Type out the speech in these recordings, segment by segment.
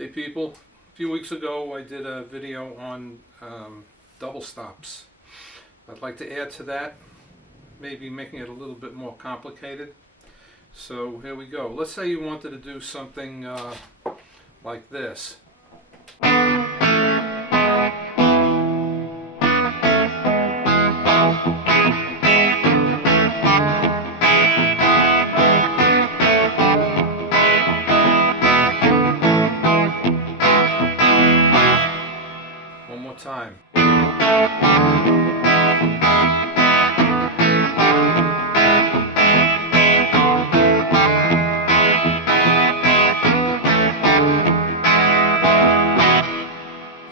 Hey people, a few weeks ago I did a video on double stops. I'd like to add to that, maybe making it a little bit more complicated. So here we go. Let's say you wanted to do something like this. One more time.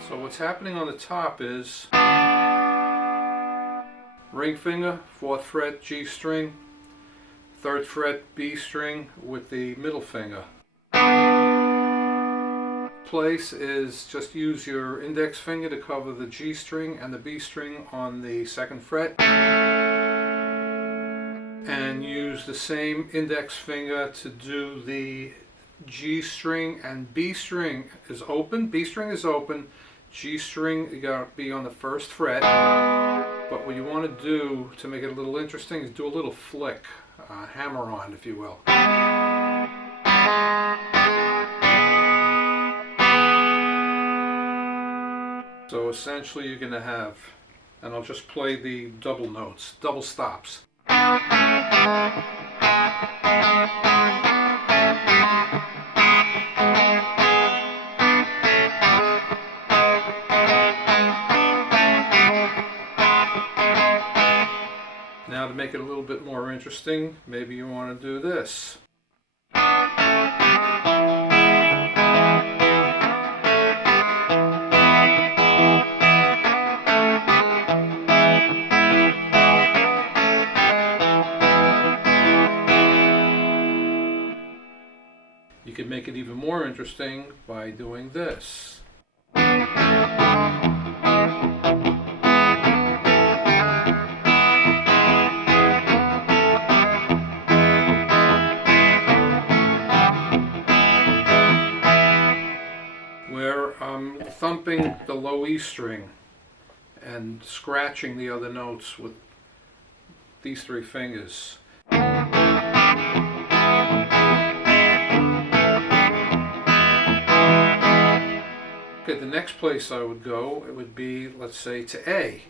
So what's happening on the top is ring finger, 4th fret G string, 3rd fret B string with the middle finger. Place is just use your index finger to cover the G string and the B string on the 2nd fret, and use the same index finger to do the G string, and B string is open, B string is open, G string you got to be on the 1st fret, but what you want to do to make it a little interesting is do a little flick, hammer on if you will. So essentially you're going to have, and I'll just play the double notes, double stops. Now to make it a little bit more interesting, maybe you want to do this. You could make it even more interesting by doing this. Where I'm thumping the low E string and scratching the other notes with these 3 fingers. Okay, the next place I would go, it would be, let's say, to A.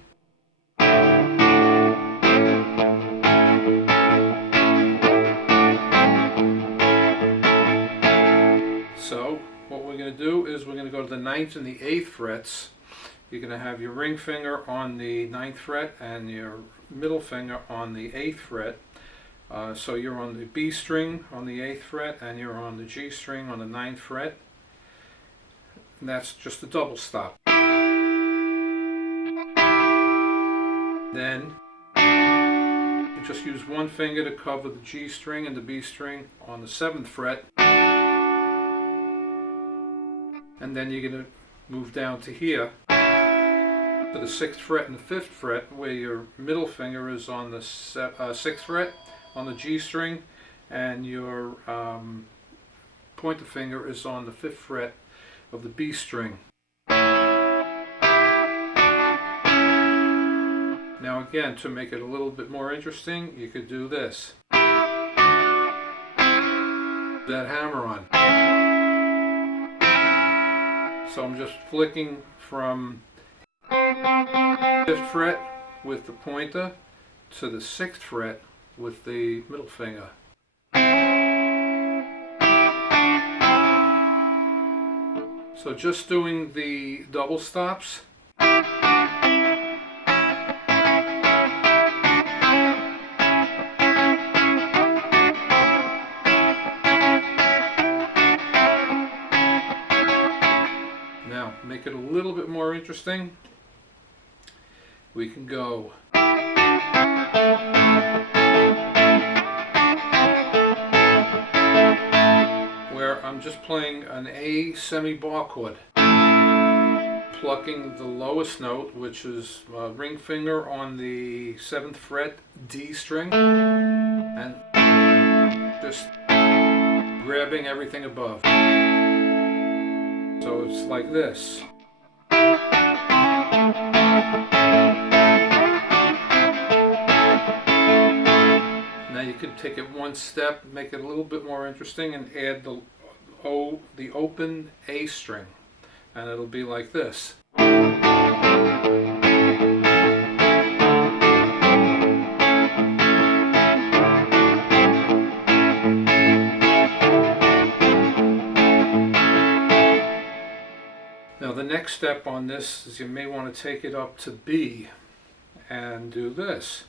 So, what we're going to do is we're going to go to the 9th and the 8th frets. You're going to have your ring finger on the 9th fret and your middle finger on the 8th fret. So you're on the B string on the 8th fret and you're on the G string on the 9th fret. And that's just a double stop. Then you just use one finger to cover the G string and the B string on the 7th fret. And then you're going to move down to here to the 6th fret and the 5th fret, where your middle finger is on the 6th fret on the G string and your pointer finger is on the 5th fret of the B string. Now again, to make it a little bit more interesting, you could do this. That hammer on. So I'm just flicking from 5th fret with the pointer to the 6th fret with the middle finger. So just doing the double stops. Now, make it a little bit more interesting. We can go where I'm just playing an A semi-bar chord, plucking the lowest note, which is ring finger on the 7th fret D string, and just grabbing everything above. like this. Now you can take it one step, make it a little bit more interesting, and add the open A string, and it'll be like this. Now the next step on this is you may want to take it up to B and do this.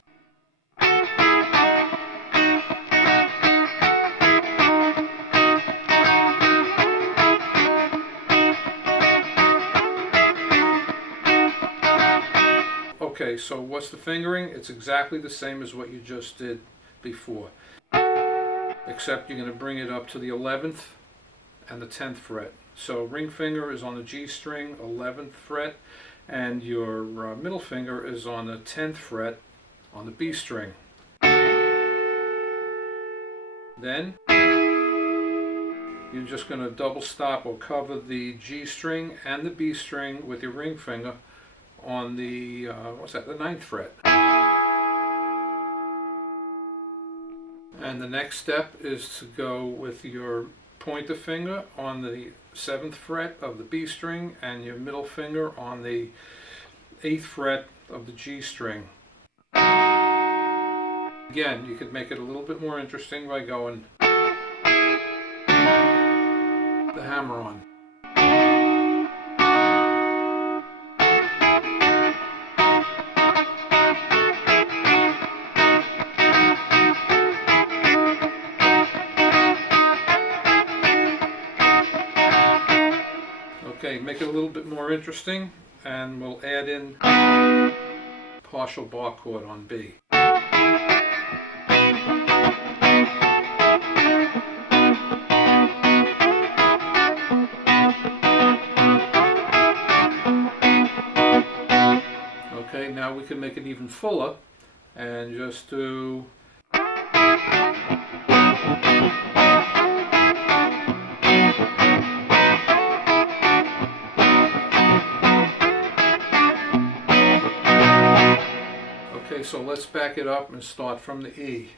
Okay, so what's the fingering? It's exactly the same as what you just did before, except you're going to bring it up to the 11th and the 10th fret. So ring finger is on the G string, 11th fret, and your middle finger is on the 10th fret on the B string. Then you're just going to double stop or cover the G string and the B string with your ring finger on the, the 9th fret. And the next step is to go with your pointer finger on the 7th fret of the B string and your middle finger on the 8th fret of the G string. Again, you could make it a little bit more interesting by going the hammer on. Okay, make it a little bit more interesting, and we'll add in partial bar chord on B. Okay, now we can make it even fuller and just do Okay, so let's back it up and start from the E.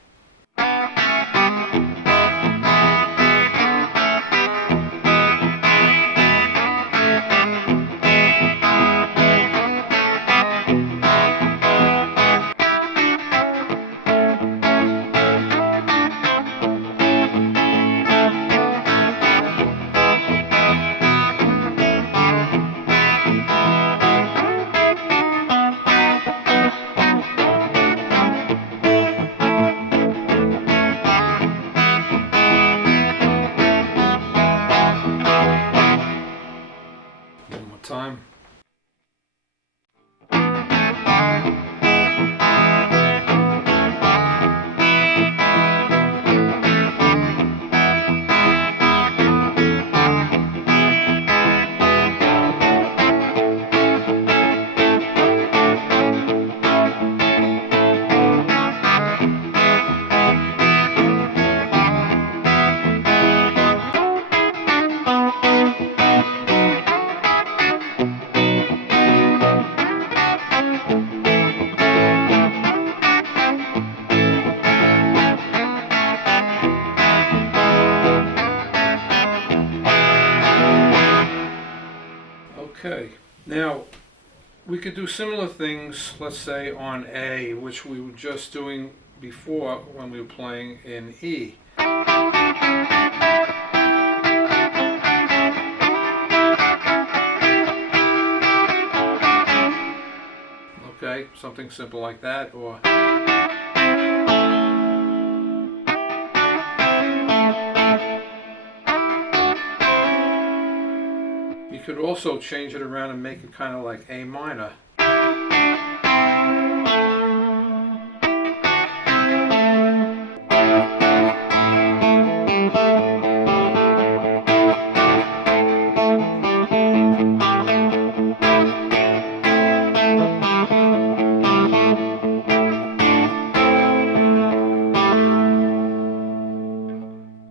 Time. Okay, now we could do similar things, let's say on A, which we were just doing before when we were playing in E. Okay, something simple like that, or you could also change it around and make it kind of like A minor.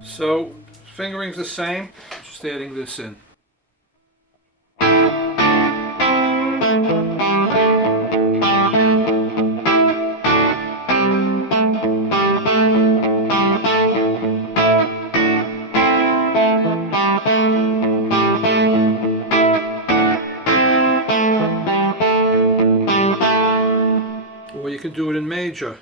So fingering's the same, just adding this in. can do it in major.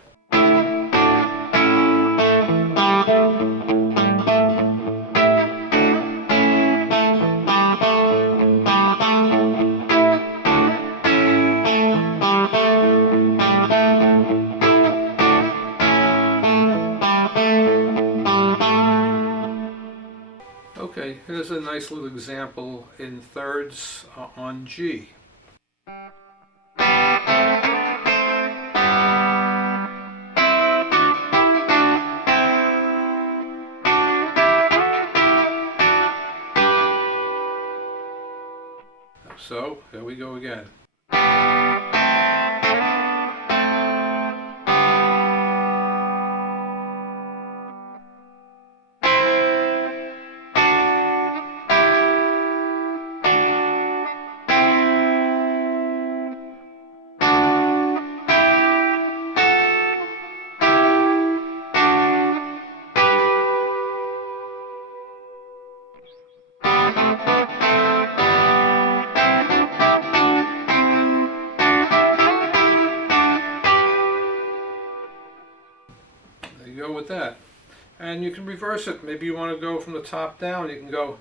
Okay, here's a nice little example in thirds on G. So, here we go again. There you go with that. And you can reverse it. Maybe you want to go from the top down. You can go.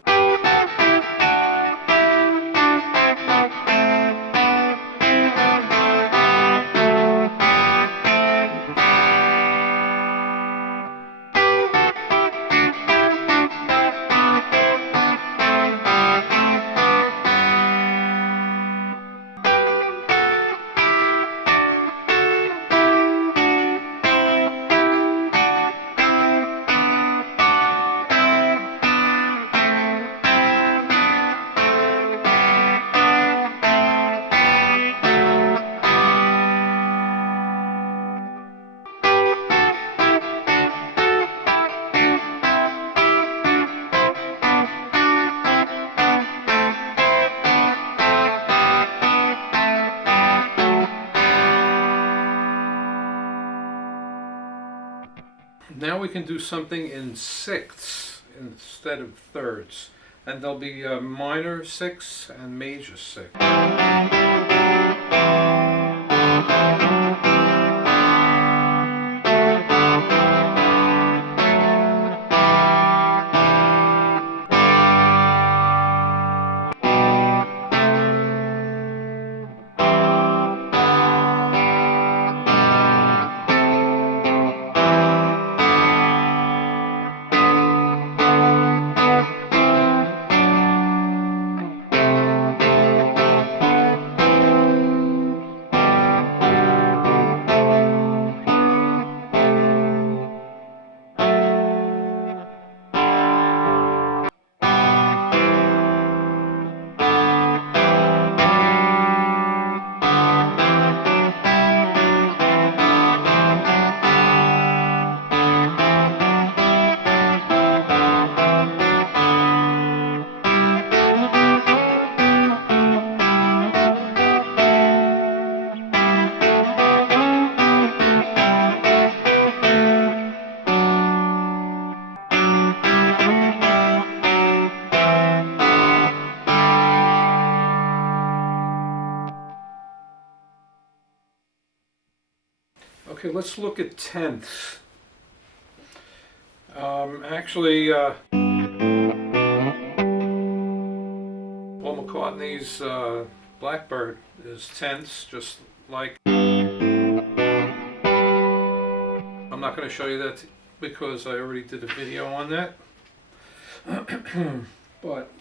Now we can do something in sixths instead of thirds, and there'll be minor sixths and major sixths. Okay, let's look at tenths. Actually, Paul McCartney's Blackbird is tenths, just like. I'm not going to show you that because I already did a video on that. But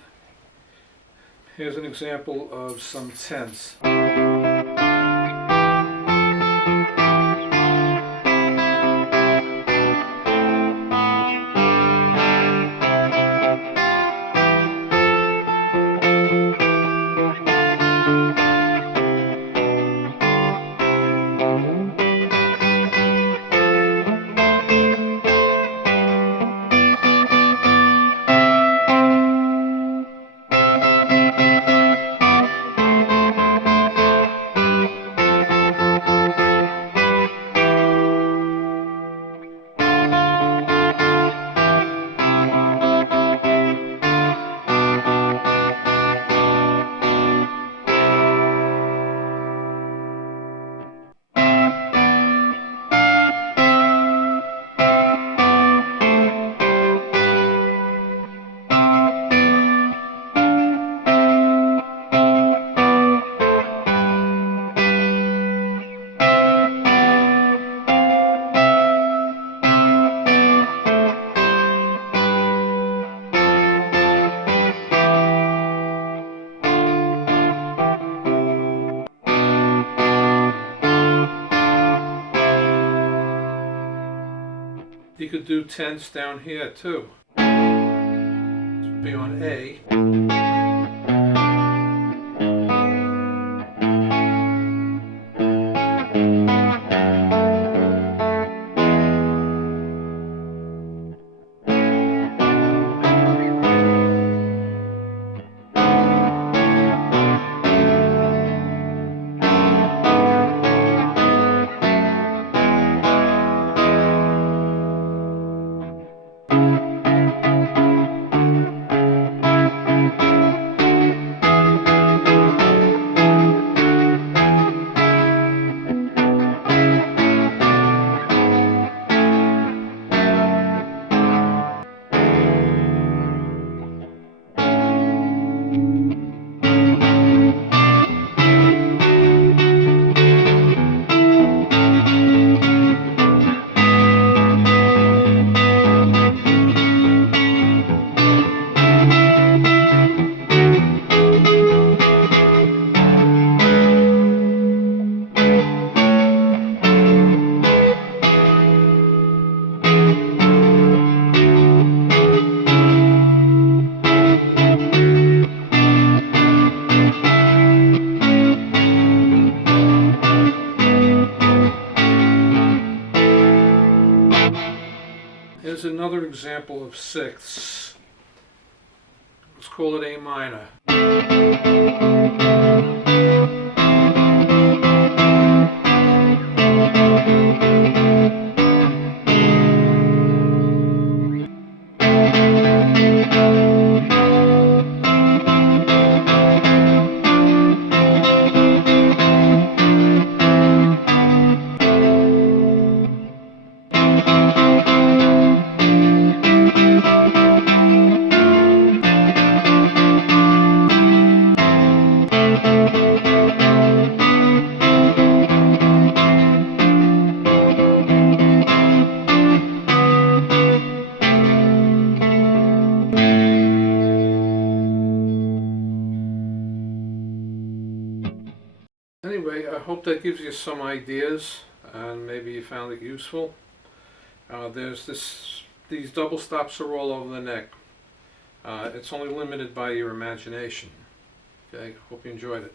here's an example of some tenths. do tenths down here too. This would be on A. Here's another example of sixths. Let's call it A minor. Anyway, I hope that gives you some ideas and maybe you found it useful. These double stops are all over the neck. It's only limited by your imagination. Okay, hope you enjoyed it.